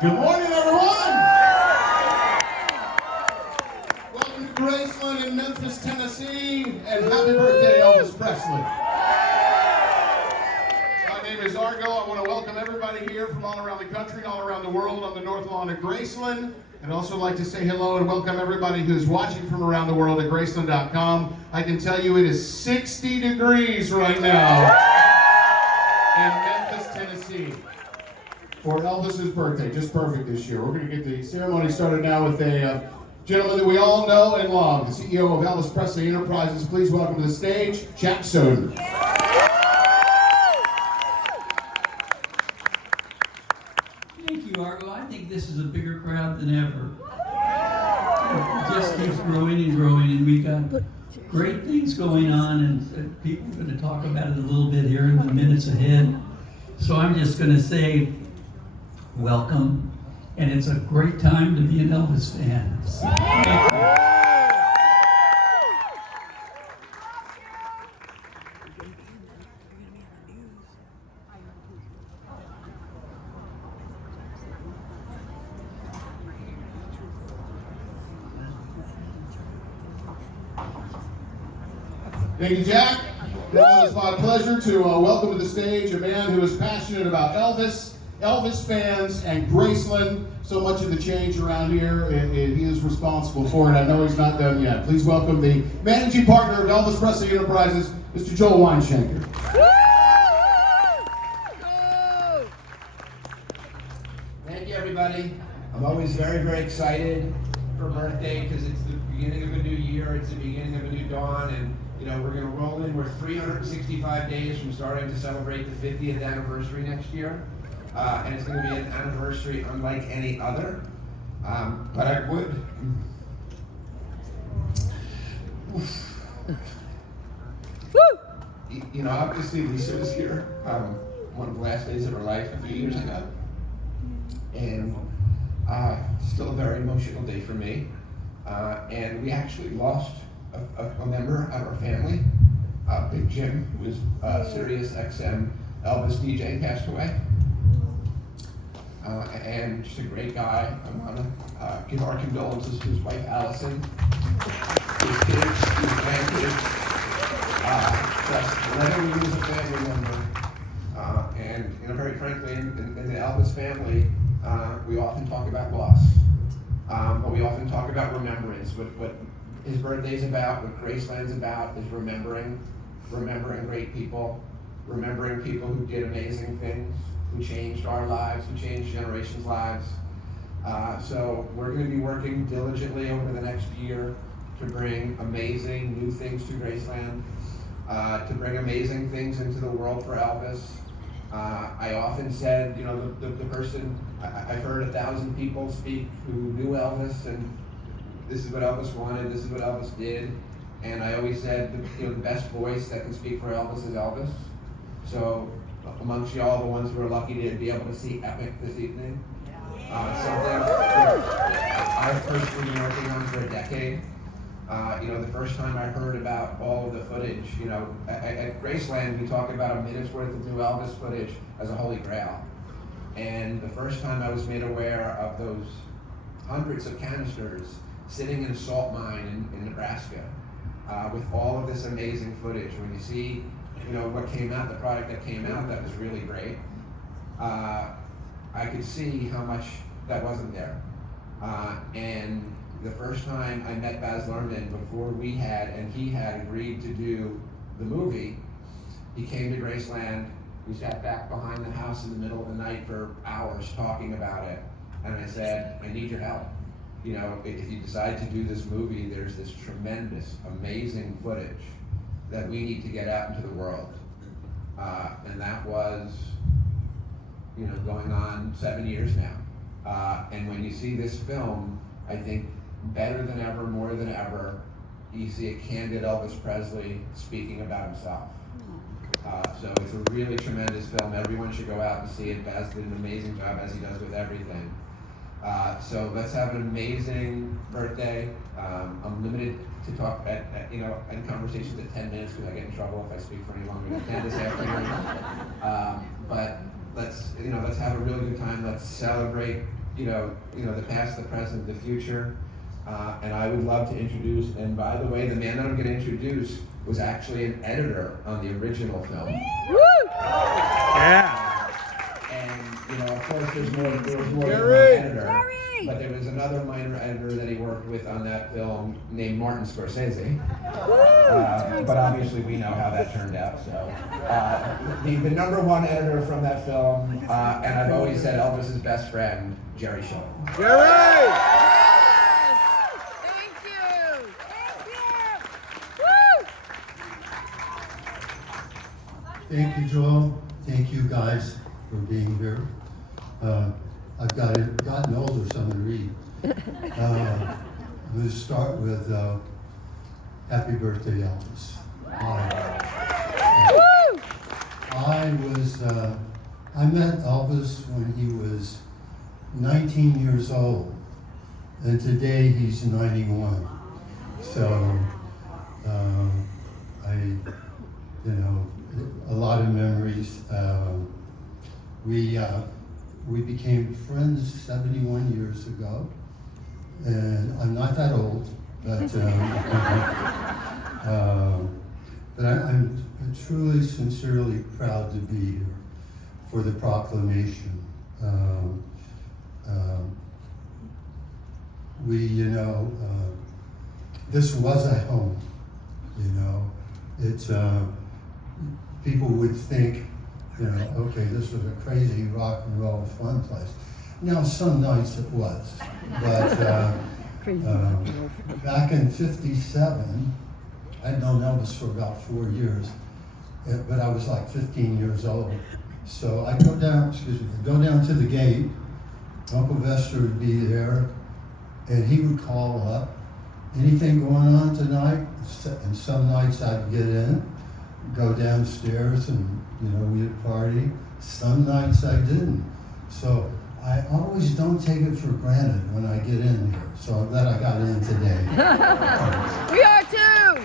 Good morning, everyone! Welcome to Graceland in Memphis, Tennessee, and happy birthday, Elvis Presley. My name is Argo. I want to welcome everybody here from all around the country and all around the world on the North Lawn of Graceland. I'd also like to say hello and welcome everybody who's watching from around the world at Graceland.com. I can tell you it is 60 degrees right now in Memphis, Tennessee, for Elvis's birthday. Just perfect this year. We're going to get the ceremony started now with a gentleman that we all know and love, the CEO of Elvis Presley Enterprises. Please welcome to the stage, Jack Soden. Thank you, Argo. I think this is a bigger crowd than ever. It just keeps growing and growing, and we've got great things going on, and people are going to talk about it a little bit here in the minutes ahead. So I'm just going to say welcome, and it's a great time to be an Elvis fan. So, thank you. Thank you, Jack. It's my pleasure to welcome to the stage a man who is passionate about Elvis, Elvis fans, and Graceland. So much of the change around here, and he is responsible for it. I know he's not done yet. Please welcome the managing partner of Elvis Presley Enterprises, Mr. Joel Weinshenker. Thank you, everybody. I'm always very, very excited for birthday because it's the beginning of a new year. It's the beginning of a new dawn, and you know we're going to roll in. We're 365 days from starting to celebrate the 50th anniversary next year, and it's going to be an anniversary unlike any other. But I would. You know, obviously Lisa was here one of the last days of her life a few years ago, and still a very emotional day for me. And we actually lost a member of our family, Big Jim, who was Sirius XM Elvis DJ, passed away. And just a great guy. I want to give our condolences to his wife Allison, his kids, his grandkids. Just whenever we lose a family member, and you know, very frankly, in the Elvis family, we often talk about loss, but we often talk about remembrance. What his birthday's about, what Graceland's about, is remembering great people, remembering people who did amazing things, who changed our lives, who changed generations' lives. So we're going to be working diligently over the next year to bring amazing new things to Graceland, to bring amazing things into the world for Elvis. I often said, you know, the person, I've heard 1,000 people speak who knew Elvis, and this is what Elvis wanted, this is what Elvis did. And I always said, the best voice that can speak for Elvis is Elvis. So amongst y'all, the ones who are lucky to be able to see Epic this evening, something I've personally been working on for a decade. You know, the first time I heard about all of the footage, you know, at Graceland, we talk about a minute's worth of new Elvis footage as a holy grail. And the first time I was made aware of those hundreds of canisters sitting in a salt mine in Nebraska, with all of this amazing footage. When you see, you know, what came out, the product that came out, that was really great. I could see how much that wasn't there. And the first time I met Baz Luhrmann, before we had, and he had agreed to do the movie, he came to Graceland. We sat back behind the house in the middle of the night for hours talking about it. And I said, I need your help. You know, if you decide to do this movie, there's this tremendous, amazing footage that we need to get out into the world. And that was, you know, going on 7 years now. And when you see this film, I think better than ever, more than ever, you see a candid Elvis Presley speaking about himself. So it's a really tremendous film. Everyone should go out and see it. Baz did an amazing job, as he does with everything. So let's have an amazing birthday. I'm limited to talk in conversations at 10 minutes because I get in trouble if I speak for any longer than 10 this afternoon. But let's have a really good time. Let's celebrate the past, the present, the future. And I would love to introduce, and by the way, the man that I'm going to introduce was actually an editor on the original film. Woo! Yeah. And of course, there was more than one Jerry! editor. But there was another minor editor that he worked with on that film named Martin Scorsese. But obviously we know how that turned out. So the number one editor from that film, and I've always said Elvis's best friend, Jerry Schilling. Jerry! Thank you. Thank you. Woo! Thank you, Joel. Thank you guys for being here. I've gotten older, so I'm going to read. I'm going to start with Happy Birthday, Elvis. I met Elvis when he was 19 years old, and today he's 91. So, a lot of memories. We became friends 71 years ago, and I'm not that old, but I'm truly, sincerely proud to be here for the proclamation. This was a home, It's, people would think, okay, this was a crazy rock and roll fun place. Now, some nights it was, but back in '57, I'd known Elvis for about 4 years, but I was like 15 years old. So I'd go down to the gate, Uncle Vester would be there, and he would call up, anything going on tonight? And some nights I'd get in, go downstairs, and we'd party. Some nights I didn't. So I always don't take it for granted when I get in here. So I'm glad I got in today. We are too.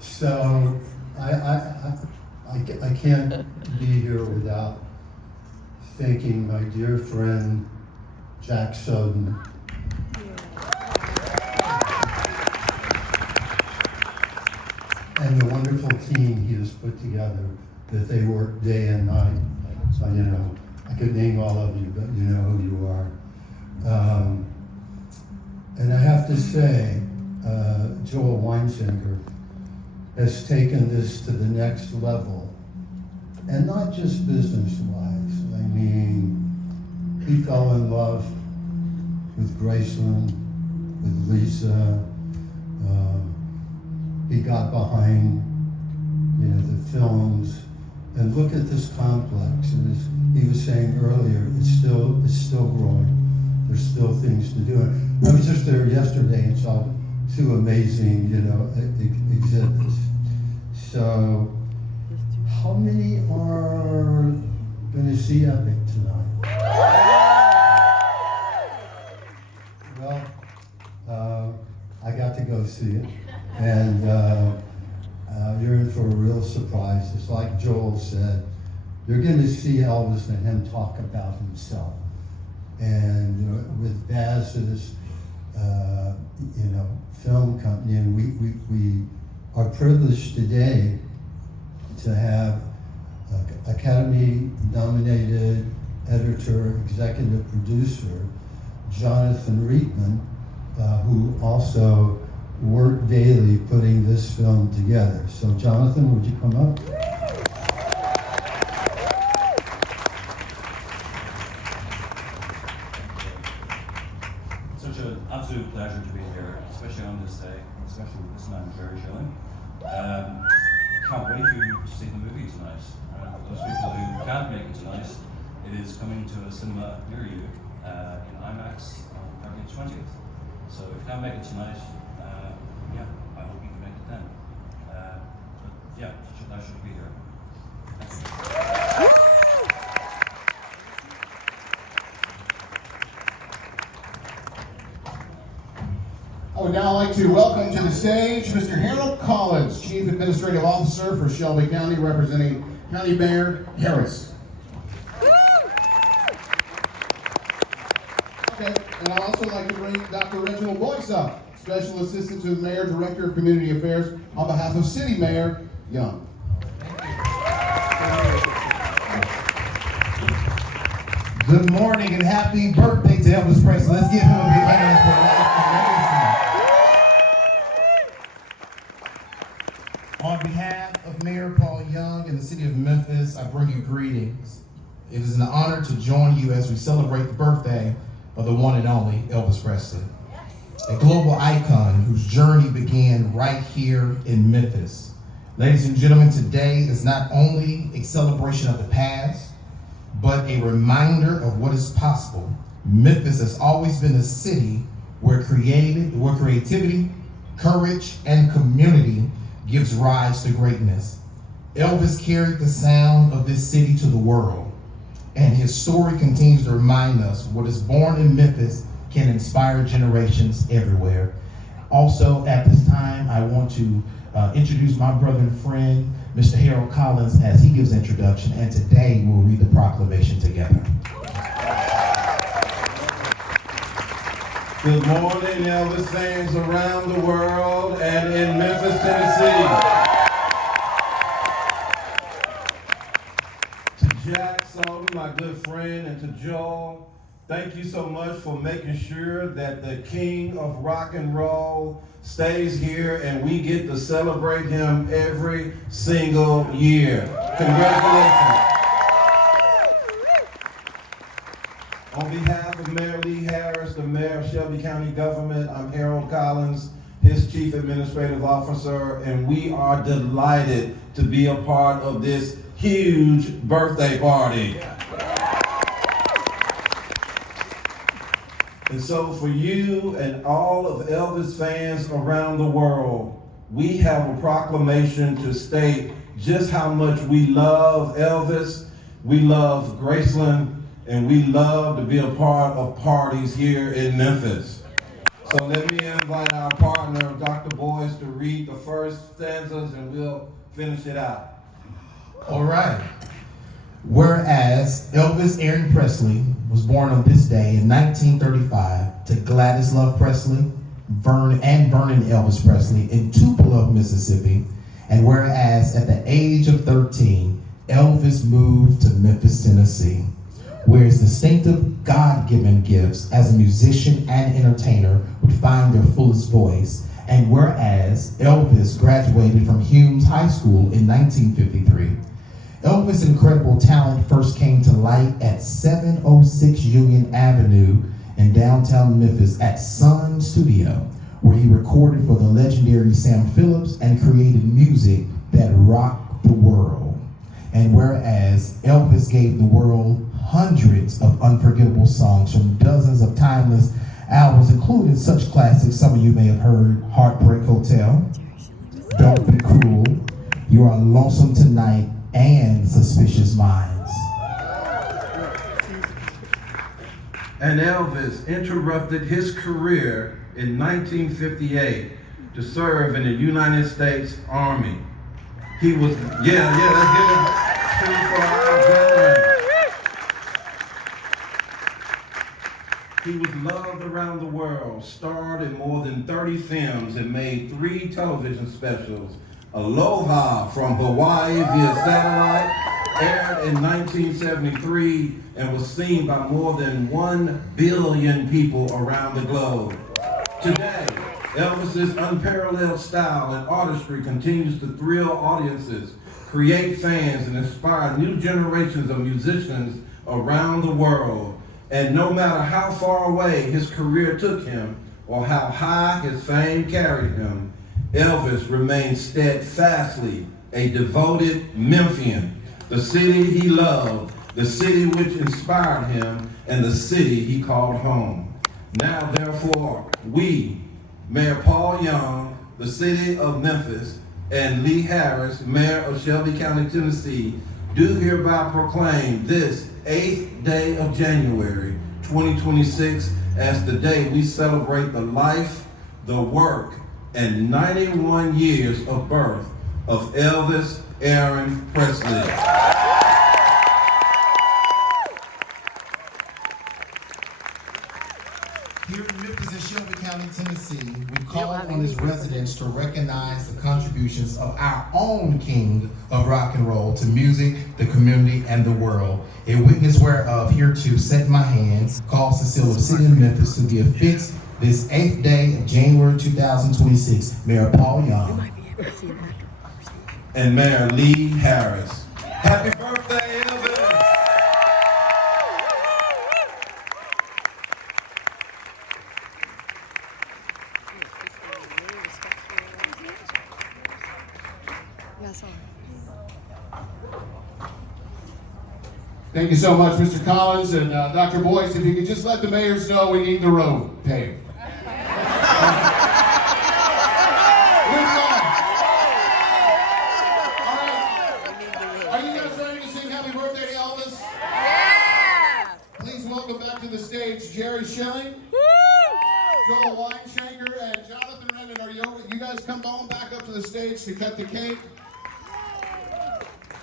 So I can't be here without thanking my dear friend Jack Soden. And the wonderful team he has put together, that they work day and night. So, I could name all of you, but you know who you are. And I have to say, Joel Weinschenker has taken this to the next level. And not just business-wise. I mean, he fell in love with Graceland, with Lisa. He got behind, the films, and look at this complex. And as he was saying earlier, it's still growing. There's still things to do. And I was just there yesterday and saw 2 amazing, exhibits. So, how many are going to see Epic tonight? Well, I got to go see it. And you're in for a real surprise. It's like Joel said, you're going to see Elvis and him talk about himself. And with Baz's, film company, and we are privileged today to have Academy-nominated editor, executive producer, Jonathan Reitman, who also worked daily putting this film together. So Jonathan, would you come up? Such an absolute pleasure to be here, especially on this day, especially with this man, Jerry Schilling. Can't wait for you to see the movie tonight. For those people who can't make it tonight, it is coming to a cinema near you in IMAX on February 20th. So if you can't make it tonight, I hope you can make it then. Such a pleasure to be here. Thank you. I would now like to welcome to the stage Mr. Harold Collins, Chief Administrative Officer for Shelby County, representing County Mayor Harris. Okay, and I'd also like to bring Dr. Reginald Boyce up, Special Assistant to the Mayor, Director of Community Affairs, on behalf of City Mayor Young. Good morning and happy birthday to Elvis Presley. Let's give him a big hand for life and legacy. On behalf of Mayor Paul Young and the city of Memphis, I bring you greetings. It is an honor to join you as we celebrate the birthday of the one and only Elvis Presley, a global icon whose journey began right here in Memphis. Ladies and gentlemen, today is not only a celebration of the past, but a reminder of what is possible. Memphis has always been a city where creativity, courage, and community gives rise to greatness. Elvis carried the sound of this city to the world, and his story continues to remind us what is born in Memphis can inspire generations everywhere. Also, at this time, I want to introduce my brother and friend, Mr. Harold Collins, as he gives introduction, and today we'll read the proclamation together. Good morning, Elvis fans around the world and in Memphis, Tennessee. To Jack Sullivan, my good friend, and to Joel, thank you so much for making sure that the king of rock and roll stays here and we get to celebrate him every single year. Congratulations. On behalf of Mayor Lee Harris, the mayor of Shelby County Government, I'm Harold Collins, his chief administrative officer, and we are delighted to be a part of this huge birthday party. And so for you and all of Elvis fans around the world, we have a proclamation to state just how much we love Elvis, we love Graceland, and we love to be a part of parties here in Memphis. So let me invite our partner, Dr. Boyce, to read the first stanzas and we'll finish it out. All right. Whereas Elvis Aaron Presley was born on this day in 1935 to Gladys Love Presley, Vernon Elvis Presley in Tupelo, Mississippi, and whereas at the age of 13, Elvis moved to Memphis, Tennessee, where his distinctive God-given gifts as a musician and entertainer would find their fullest voice, and whereas Elvis graduated from Humes High School in 1953. Elvis' incredible talent first came to light at 706 Union Avenue in downtown Memphis at Sun Studio, where he recorded for the legendary Sam Phillips and created music that rocked the world. And whereas Elvis gave the world hundreds of unforgettable songs from dozens of timeless albums, including such classics some of you may have heard: Heartbreak Hotel, Don't Be Cruel, You Are Lonesome Tonight, and Suspicious Minds. And Elvis interrupted his career in 1958 to serve in the United States Army. He was, let's give him two for our veteran. He was loved around the world, starred in more than 30 films, and made 3 television specials. Aloha from Hawaii via satellite aired in 1973 and was seen by more than 1 billion people around the globe. Today, Elvis's unparalleled style and artistry continues to thrill audiences, create fans, and inspire new generations of musicians around the world. And no matter how far away his career took him or how high his fame carried him, Elvis remained steadfastly a devoted Memphian, the city he loved, the city which inspired him, and the city he called home. Now, therefore, we, Mayor Paul Young, the city of Memphis, and Lee Harris, Mayor of Shelby County, Tennessee, do hereby proclaim this 8th day of January 2026 as the day we celebrate the life, the work, and 91 years of birth of Elvis Aaron Presley. Tennessee, we call on its residents to recognize the contributions of our own king of rock and roll to music, the community, and the world. A witness whereof hereto set my hand, calls the seal of the city of Memphis to be affixed this 8th day of January 2026. Mayor Paul Young and Mayor Lee Harris. Happy birthday, Elvis! Thank you so much, Mr. Collins and Dr. Boyce. If you could just let the mayors know we need the road paved. Moving on. All right. Are you guys ready to sing happy birthday to Elvis? Yeah! Please welcome back to the stage Jerry Schilling, Joel Weinshanker, and Jonathan Rennan. Are you guys come on back up to the stage to cut the cake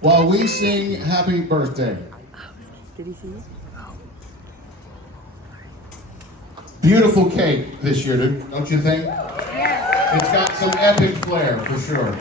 while we sing happy birthday. Did he see it? Beautiful cake this year, don't you think? It's got some epic flair for sure.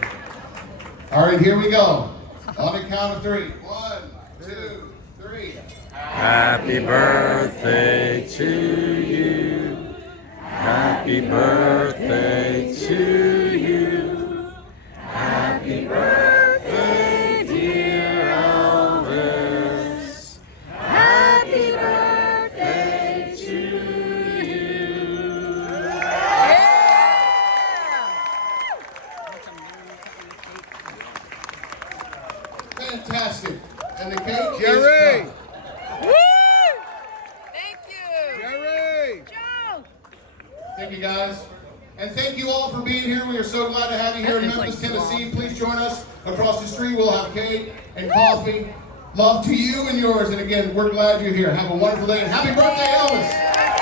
All right, here we go. On the count of 3. 1, 2, 3. Happy birthday to you. Happy birthday to you. Happy birthday, dear Elvis. Happy birthday to you. Fantastic. And the cake Jerry! is Woo! Thank you! Jerry! Joe! Thank you, guys. And thank you all for being here. We are so glad to have you here in Memphis, Tennessee. Please join us across the street. We'll have cake and coffee. Love to you and yours. And again, we're glad you're here. Have a wonderful day and happy birthday, Elvis.